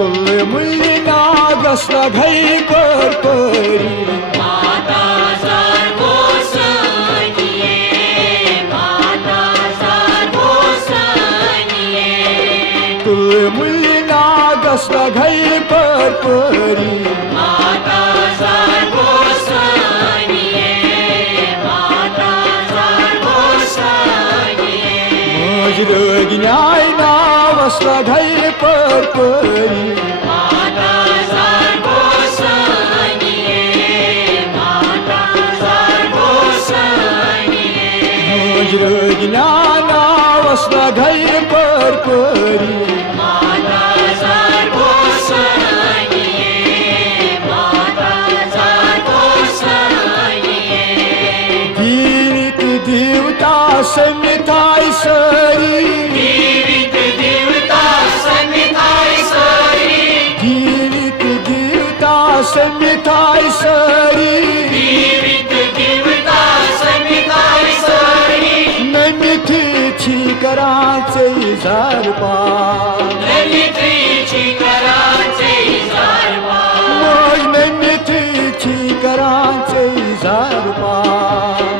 तुल मुली नागस घई परपरी माता सर्वोसनिये माता सर्वोसनिये तुल मुली नागस घई परपरी माता सर्वोसनिये माता सर्वोसनिये मजरग न्याय नावस घई परपरी माता सर्वोसनिये माता सर्वोसनिये मजरग न्याय नावस घई परपरी माता सर्वोसनिये माता सर्वोसनिये दीवित देवता समिताई सरी दीवित देवता समिताई सरी दीवित देवता समिताई सरी दीवित देवता समिताई सरी नमिथी छी कराचे zarpa नमिथी छी कराचे zarpa मोज नमिथी छी कराचे zarpa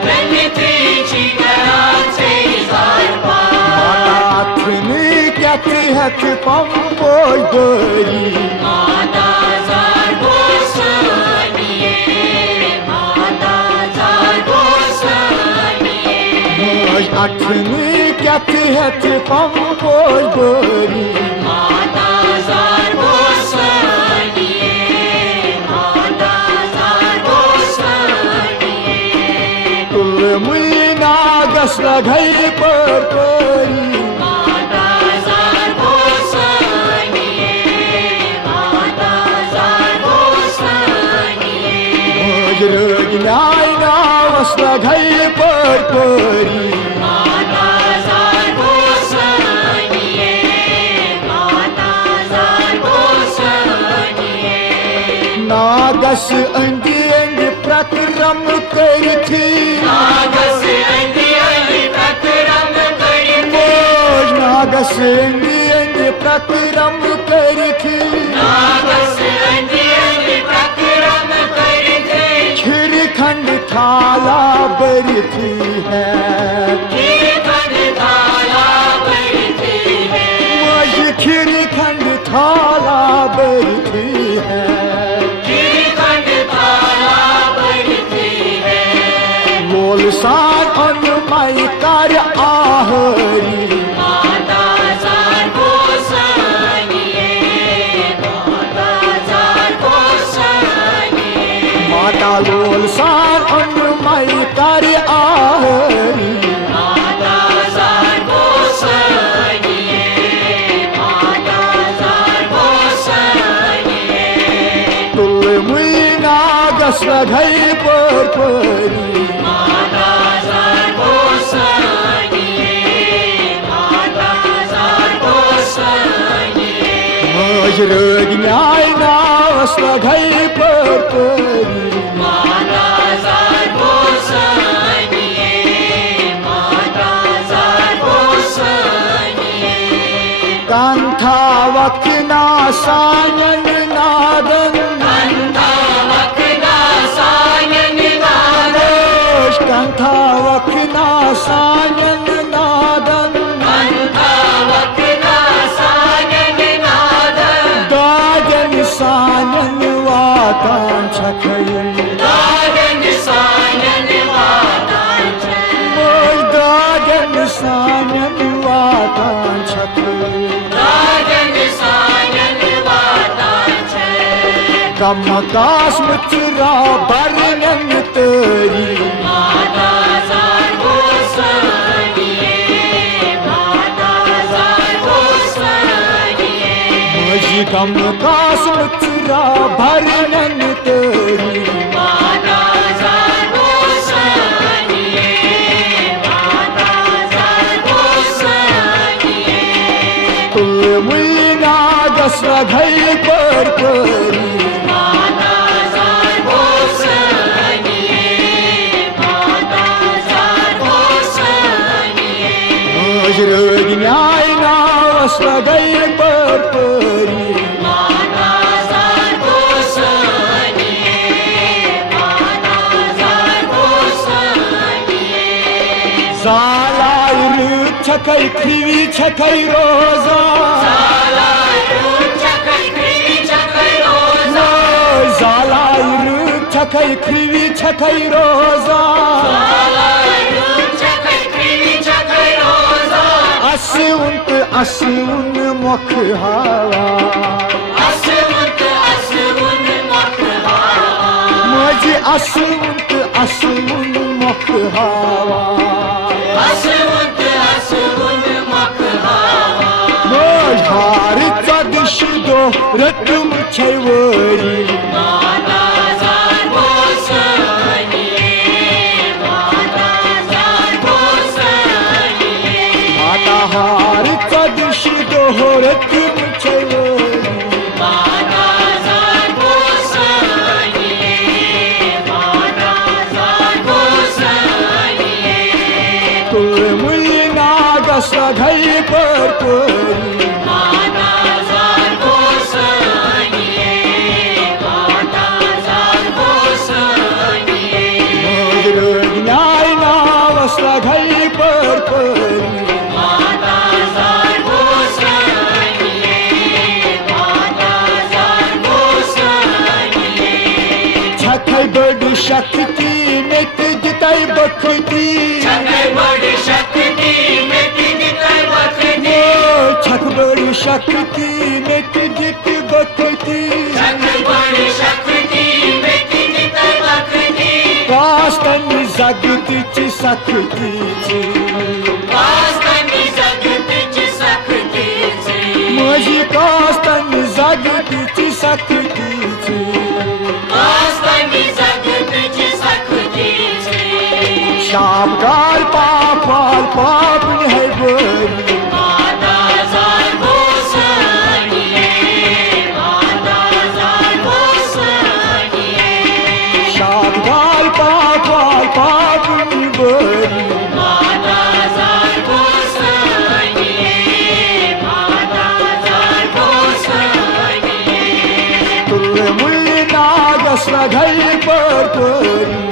नमिथी छी कराचे zarpa माथनी क्याथी हक पंपोज गरी माता सर्वोसनिये माता सर्वोसनिये मोज अठनी क्याथी हक पंपोज गरी माता सर्वोसनिये माता सर्वोसनिये तुल मुली नागस घई परपरी माता सर्वोसनिये माता सर्वोसनिये मजरग न्याय नावस घई परपरी माता सर्वोसनिये माता सर्वोसनिये नागस अंगी अंग प्रक्रम करथी नागस अंगी अंग प्रक्रम करथी मोज नागस अंगी अंग प्रक्रम करथी नागस अंगी अंग प्रक्रम करथी खिरखंड थाला बरथी है खिरखंड थाला बरथी है मोज खिरखंड थाला बरथी है खिरखंड थाला बरथी है बोल सान अनुमय कर आहरी माता सर्वोसनिये माता सर्वोसनिये माता बोल सान अनुमय कर आहरी माता सर्वोसनिये माता सर्वोसनिये तुल मुली नागस घई परपरी माता सर्वोसनिये माता सर्वोसनिये मजरग न्याय नावस घई परपरी माता सर्वोसनिये माता सर्वोसनिये कांथा वक्ना सायन नादन कंथा वक्ना सायन नादन कांथा वक्ना सायन नादन कंथा वक्ना सायन नादन दागन सायन वातां छखई दागन सायन वातांच मोज दागन सायन वातां छखई दागन सायन वातांच कम कास मुचरा बरनन तेरी माता सर्वोसनिये माता सर्वोसनिये मजी कम कास मुचरा बरनन तेरी माता सर्वोसनिये माता सर्वोसनिये तुल मुली नागस घई परपरी माता सर्वोसनिये माता सर्वोसनिये मजरग न्याय नावस घई परपरी माता छकै खिवी छकै रोजा Zalayru çakay krivi çakay roza Asıvun mok hava Maji asıvun mok hava Moj harita dişido rıtım çayveri Harita dişido rıtım çayveri Tulmulna gasla ghai par pari Asla ghai par pari Chakai badi shakti met jitai bakti Chak badi shakti met jit bakti Kastan zagti chi sakti Maji kastan zagti chi sakti Shamgar paap hai bari Shamgar paap bari Tulmulna gasla ghai par pari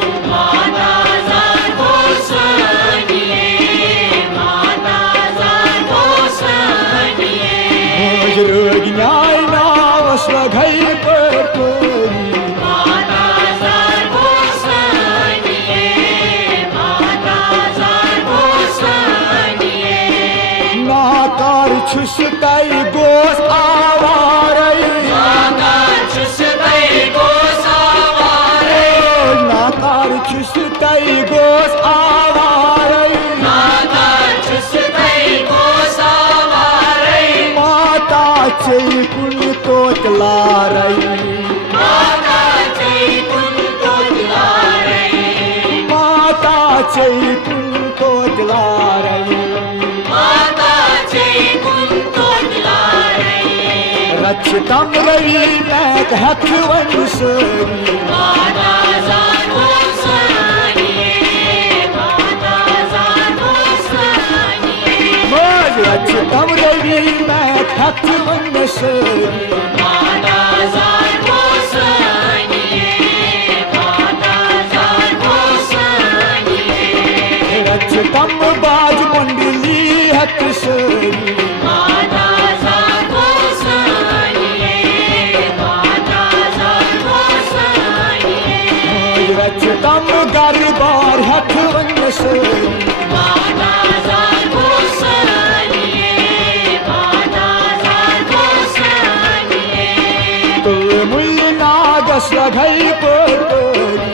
Rögnai navasla ghai par pari Nakar chustai gos avarai Nakar chustai gos avarai Mata chai kun totlarai Mata chai kun totlarai Rachitam ravi mek hakvan sari Rachitam ravi mek hakvan sari Rachitam baaj mandali hat sari Rachitam garbar hakvan sari Tulmulna gasla ghai par pari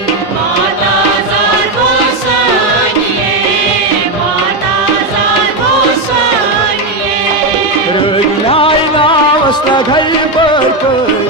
Rögnai navasla ghai par pari